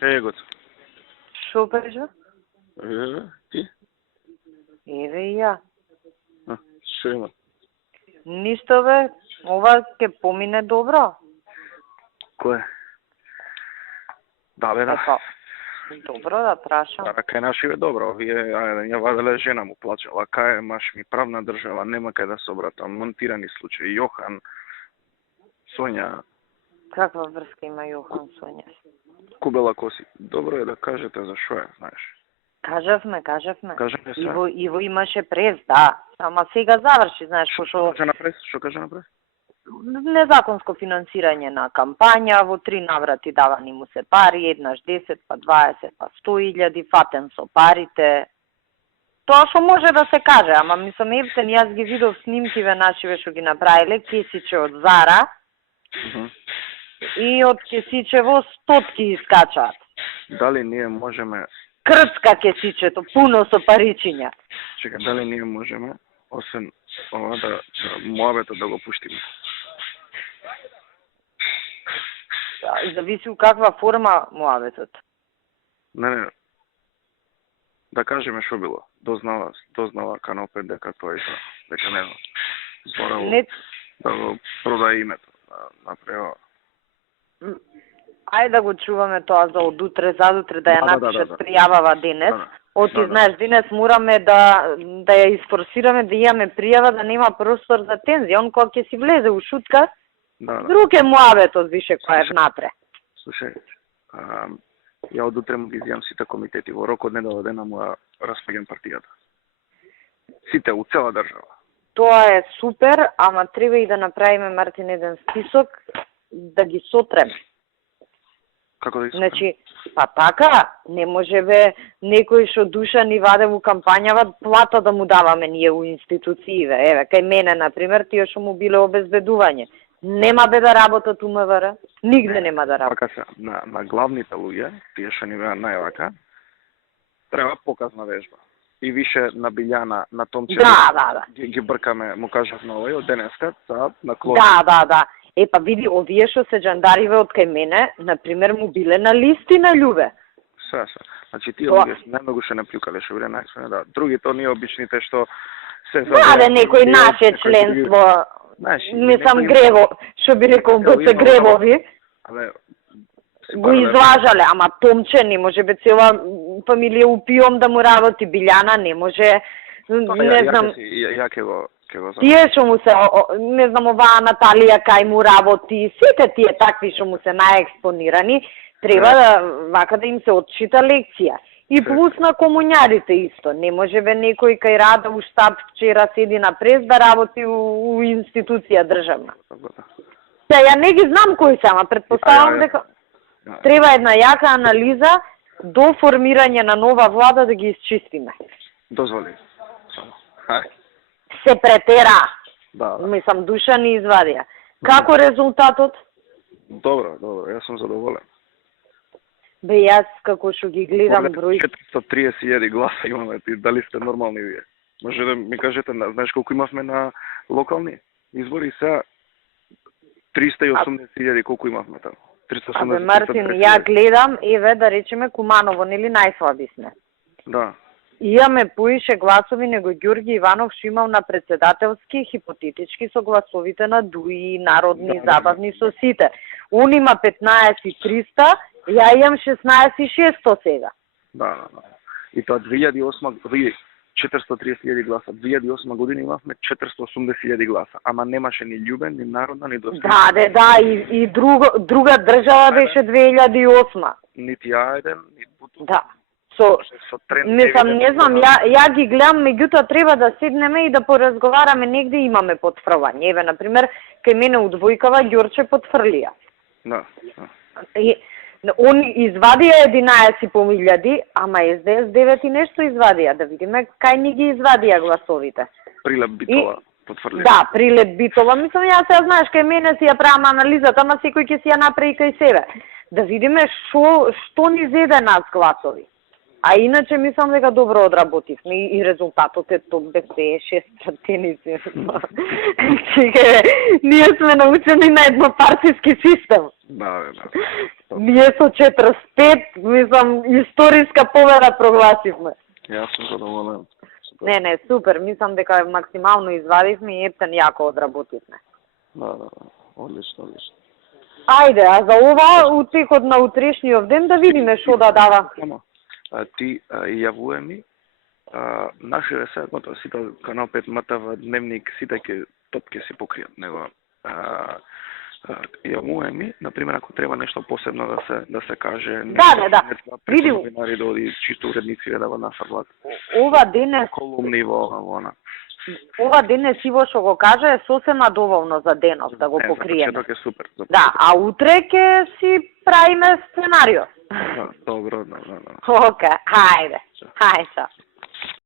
Его. Шо кажа? Ти? Еве и ја. Шо има? Ништо бе, ова ќе помине добро. Кој? Да бе, да. Епа, добро да прашам. Да, кај наши бе добро. Вие, ајде, ја ваделе жена му плачела. Кај е маш ми правна држава, нема кај да се обратам. Монтирани случаи. Јохан, Сонја, Каква врска има Јохан Сонја? Кубела Коси. Добро е да кажете за шо е, знаеш. Кажавме. Кажете се. Иво имаше прес, да. Ама сега заврши, знаеш, пошо Што каже напред? незаконско финансирање на кампања, во 3 наврати давани му се пари, еднаш 10, па 20, па 100.000, фатен со парите. Тоа што може да се каже, ама мислам, епсен, јас ги видов снимкиве нашиве што ги направиле, Кесиче од Зара, и од Кесичево стотки искачаат. Дали ние можеме, Крцка Кесичето, пуно со паричиња. чека, дали ние можеме, освен ова да муабето да го пуштиме? Зависи у каква форма муабетот. Не. Да кажеме шо било. Дознала Канопе дека тоа е дека не зборало да го продаде името. Да направи. Ајде да го чуваме тоа за од утре, задутре да ја напишат пријавава денес. Оти, знаеш, денес мораме да ја изфорсираме, да имаме пријава, да нема простор за тензија. Он кога ќе си влезе у шутка, друг е муабетот више кој е внатре. Слушај, ја од утре му ги изјам сите комитети. Во рок од недела дена му ја распаѓам партијата. Сите, у цела држава. Тоа е супер, ама треба и да направиме, Мартин, еден список, да ги сотреме. Како да ги Значи, па така, не може бе некој што душа ни ваде во кампањава, плата да му даваме ние у институцииве. Еве, кај мене, например, тие што му биле обезбедување. Нема бе да работат у МВР, нигде нема да работат. Пака се, на главните луѓе, тие што ни беа највака, треба показна вежба. И више на Билјана, на Томче, ги бркаме, му кажав на овој, од денеска, на Клод. Да. Епа види, овие што се джандариве од кај мене, например, му биле на листи на љубе. Се. Значи тие луѓе најмногу што не плюкале, што биле најсвојни, да. Другите, оние обичните што се да, некој наше членство, мислам грево, што би рекол БЦ гревови, го излажале, ама Томче не може бе цела фамилија упиом да му работи, Билјана не може, не знам. Ја ќе го тие што му се, не знам, оваа Наталија кај му работи, сите тие такви што му се најекспонирани, треба да вака да им се отчита лекција. И плюс на комуњарите исто. Не може бе некој кај Рада у штаб вчера седи на прес да работи у институција државна. Ја не ги знам кои се, ама предпоставам дека треба една јака анализа до формирање на нова влада да ги исчистиме. Дозволи. Се претера. Да. Мислам, душа ни извадија. Како резултатот? Добро, јас сум задоволен. Бе, јас како што ги гледам број... 430.000 гласа имаме, дали сте нормални вие? Може да ми кажете, знаеш колку имавме на локални избори сега? 380.000 колку имавме таму? Абе, Мартин, ја гледам, еве да речеме Куманово, нели најслаби сме? Да. Имаме поише гласови него Ѓорги Иванов што имал на председателски, хипотетички со гласовите на ДУИ, народни, забавни со сите. Он има 15.300, ја имам 16.600 сега. Да. И тоа 2008, 430.000 гласа. 2008 година имавме 480.000 гласа, ама немаше ни љубен, ни народна, ни достојна. Да, и друга држава беше 2008. Нити Ајден, ни Буту. Да. Мислам, не знам, ја ги гледам, меѓутоа треба да седнеме и да поразговараме, негде имаме потфрлање. Еве, например, кај мене у двојкава Ѓорче потфрлија. Да. Он извадија 11.500, ама СДС 9 и нешто извадија, да видиме кај ни ги извадија гласовите. Прилеп Битола потфрлија. Да, Прилеп Битола. Мислам, јас сега знаеш, кај мене си ја правам анализата, ама секој ќе си ја направи кај себе. Да видиме што ни зеде нас гласови. А иначе мислам дека добро одработивме и резултатот е тоа бе 6 пратеници. Ние сме научени на еднопартиски систем. Да. Ние со 45, мислам, историска победа прогласивме. Јас сум задоволен. Не, супер, мислам дека максимално извадивме и ептен јако одработивме. Да. Одлично. Ајде, а за ова утекот на утрешниот ден да видиме што да дава. Ти јавуе ми, нашиве се, готово сите канал 5 МТВ, Дневник, сите ќе топке си покријат него. Јавуе ми, например, ако треба нешто посебно да се каже, Да. Види, новинари да оди чисто уредници да го насадлат. Ова денес Колумни во она. Ова денес Иво што го кажа е сосема доволно за денов да го покриеме. Почеток е супер. Да, а утре ќе си правиме сценарио. Добро. Океј, хајде. Хајде.